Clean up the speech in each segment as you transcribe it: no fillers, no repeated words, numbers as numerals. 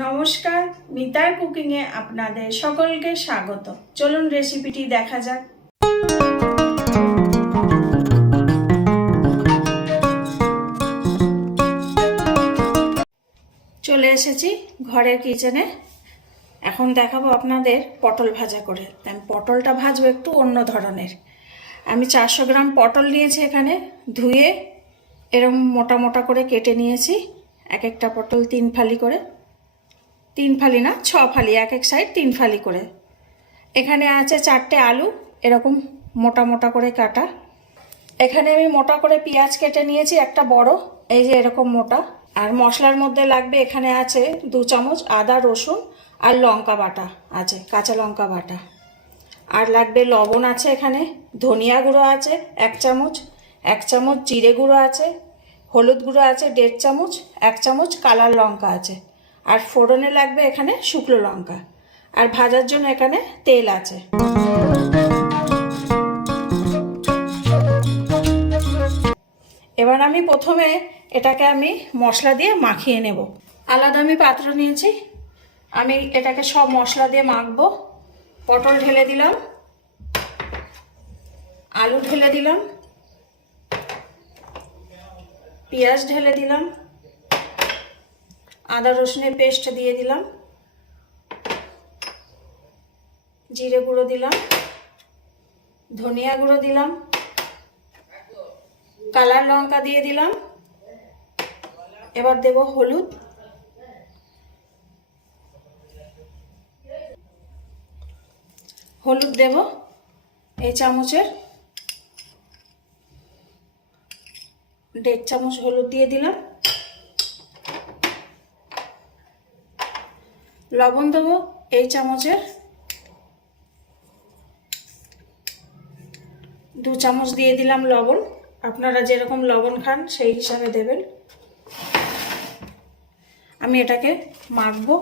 নমস্কার, মিতার কুকিংয়ে আপনাদের সকলকে স্বাগত। চলুন রেসিপিটি দেখা যাক। চলে এসেছি ঘরের কিচেনে। এখন দেখাবো আপনাদের পটল ভাজা করে। আমি পটলটা ভাজবো একটু অন্য ধরনের। আমি 400 গ্রাম পটল নিয়েছি, এখানে ধুয়ে এরকম মোটা মোটা করে কেটে নিয়েছি। এক একটা পটল 3 ফালি করে, 3 ফালি না 6 ফালি, এক এক সাইড 3 ফালি করে। এখানে আছে 4টে আলু এরকম মোটা মোটা করে কাটা। এখানে আমি মোটা করে পেঁয়াজ কেটে নিয়েছি একটা বড়, এই যে এরকম মোটা। আর মশলার মধ্যে লাগবে, এখানে আছে 2 চামচ আদা রসুন আর লঙ্কা বাটা আছে, কাঁচা লঙ্কা বাটা। আর লাগবে লবণ আছে, এখানে ধনিয়া গুঁড়ো আছে 1 চামচ, 1 চামচ জিরে গুঁড়ো আছে, হলুদ গুঁড়ো আছে 1.5 চামচ, 1 চামচ কালার লঙ্কা আছে। আর ফোড়নে লাগবে এখানে শুকনো লঙ্কা। আর ভাজার জন্য এখানে তেল আছে। এবার আমি প্রথমে এটাকে মশলা দিয়ে মাখিয়ে নেব। আলাদা আমি পাত্র নিয়েছি, আমি এটাকে সব মশলা দিয়ে মাখবো। পটল ঢেলে দিলাম, আলু ঢেলে দিলাম, পেঁয়াজ ঢেলে দিলাম, আদা রসুনের পেস্ট দিয়ে দিলাম, জিরে গুঁড়ো দিলাম, ধনিয়া গুঁড়ো দিলাম, কালার লঙ্কা দিয়ে দিলাম। এবার দেব হলুদ, হলুদ দেব এই চামচের 1.5 চামচ হলুদ দিয়ে দিলাম। লবণ দেবো এই চামচের 2 চামচ দিয়ে দিলাম লবণ। আপনারা যেরকম লবণ খান সেই হিসাবে দেবেন। আমি এটাকে মাখবো।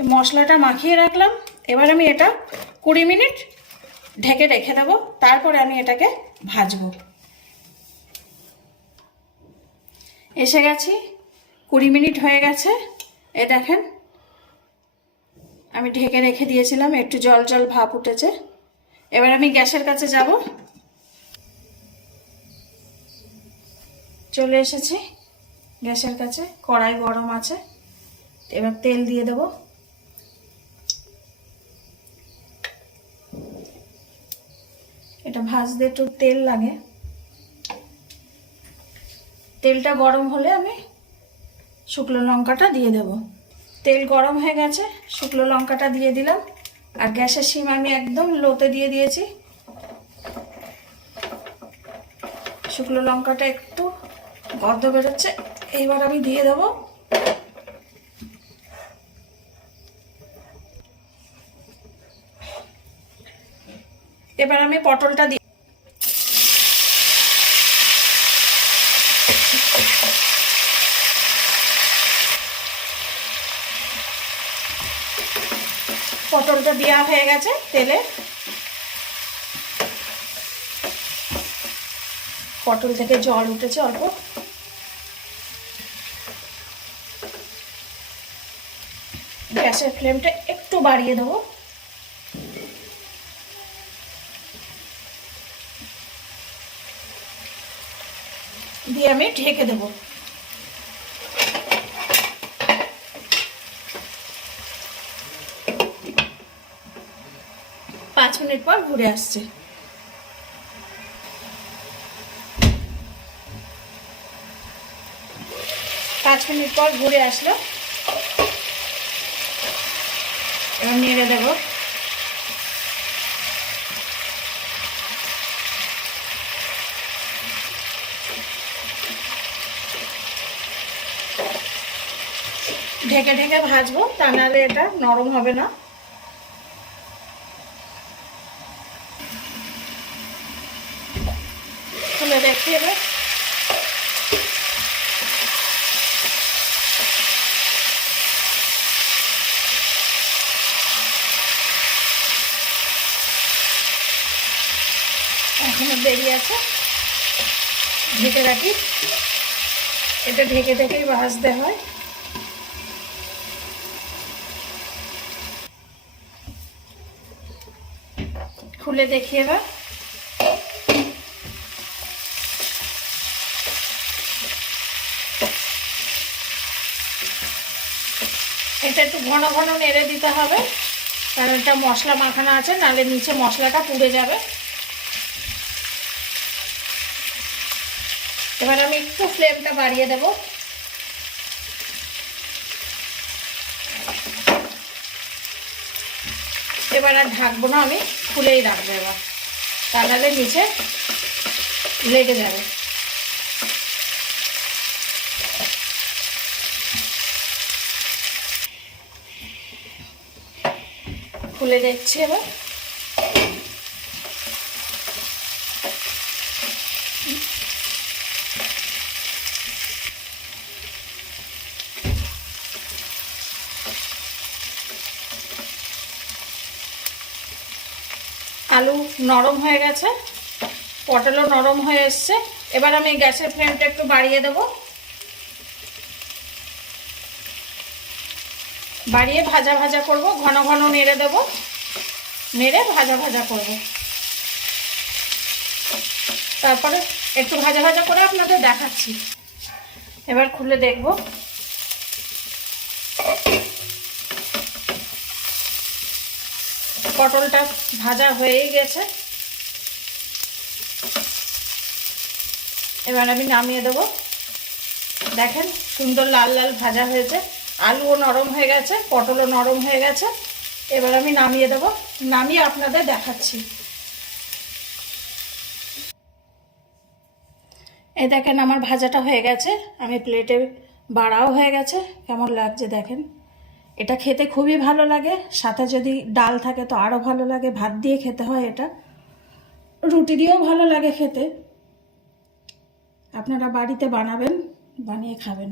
এই মশলাটা মাখিয়ে রাখলাম। এবার আমি এটা 20 মিনিট ঢেকে রেখে দেবো, তারপরে আমি এটাকে ভাজবো। এসে গেছি, 20 মিনিট হয়ে গেছে। এ দেখেন, আমি ঢেকে রেখে দিয়েছিলাম, একটু জল জল ভাপ উঠেছে। এবার আমি গ্যাসের কাছে যাব। চলে এসেছি গ্যাসের কাছে, কড়াই গরম আছে। এবার তেল দিয়ে দেব। এটা ভাজতে একটু তেল লাগে। তেলটা গরম হলে আমি শুকনো লঙ্কাটা দিয়ে দেব। তেল গরম হয়ে গেছে, শুকনো লঙ্কাটা দিয়ে দিলাম। আর গ্যাসের সিম আমি একদম লোতে দিয়ে দিয়েছি। শুকনো লঙ্কাটা একটু গন্ধ বেরোচ্ছে, এইবার আমি দিয়ে দেব। এবার আমি পটলটা দিই। পটলটা দেওয়া হয়ে গেছে তেলে। পটল থেকে জল উঠেছে অল্প। গ্যাসের ফ্লেমটা একটু বাড়িয়ে দেবো। দিয়ে আমি ঢেকে দেবো। 5 মিনিট পর ঘুরে আসছে। পাঁচ মিনিট পর ঘুরে আসলো। এবার নেড়ে দেবো। ঢেকে ঢেকে ভাজবো, তা নাহলে এটা নরম হবে না। খুলে দেখছি এবার। এখনো দেরি আছে, ঢেকে রাখি। এটা ঢেকে ঢেকেই ভাজতে হয়। খুলে দেখি এবার। এটা একটু ঘন ঘন নেড়ে দিতে হবে, কারণ এটা মশলা মাখানো আছে, নাহলে নিচে মশলাটা পুড়ে যাবে। এবার আমি একটু ফ্লেমটা বাড়িয়ে দেব। এবার আর ঢাকবো না, আমি খুলেই রাখবো এবার, তা নাহলে নিচে লেগে যাবে। খুলে দেখছি এবার। আলু নরম হয়ে গেছে, পটলও নরম হয়ে এসছে। এবার আমি গ্যাসের ফ্লেমটা একটু বাড়িয়ে দেব, বাড়িয়ে ভাজা ভাজা করব, ঘন ঘন নেড়ে দেব, নেড়ে ভাজা ভাজা করব। তারপরে একটু ভাজা ভাজা করে আপনাদের দেখাচ্ছি। এবার খুলে দেখব। পটলটা ভাজা হয়েই গেছে। এবার আমি নামিয়ে দেব। দেখেন সুন্দর লাল লাল ভাজা হয়েছে, আলুও নরম হয়ে গেছে, পটলও নরম হয়ে গেছে। এবার আমি নামিয়ে দেব, নামিয়ে আপনাদের দেখাচ্ছি। এই দেখেন আমার ভাজাটা হয়ে গেছে, আমি প্লেটে বাড়াও হয়ে গেছে। কেমন লাগছে দেখেন। এটা খেতে খুবই ভালো লাগে, সাথে যদি ডাল থাকে তো আরও ভালো লাগে। ভাত দিয়ে খেতে হয়, এটা রুটি দিয়েও ভালো লাগে খেতে। আপনারা বাড়িতে বানাবেন, বানিয়ে খাবেন।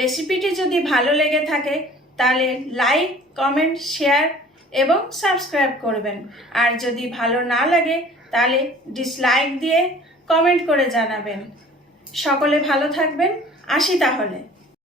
রেসিপিটি যদি ভালো লেগে থাকে তাহলে লাইক, কমেন্ট, শেয়ার এবং সাবস্ক্রাইব করবেন। আর যদি ভালো না লাগে তাহলে ডিসলাইক দিয়ে কমেন্ট করে জানাবেন। সকলে ভালো থাকবেন, আসি তাহলে।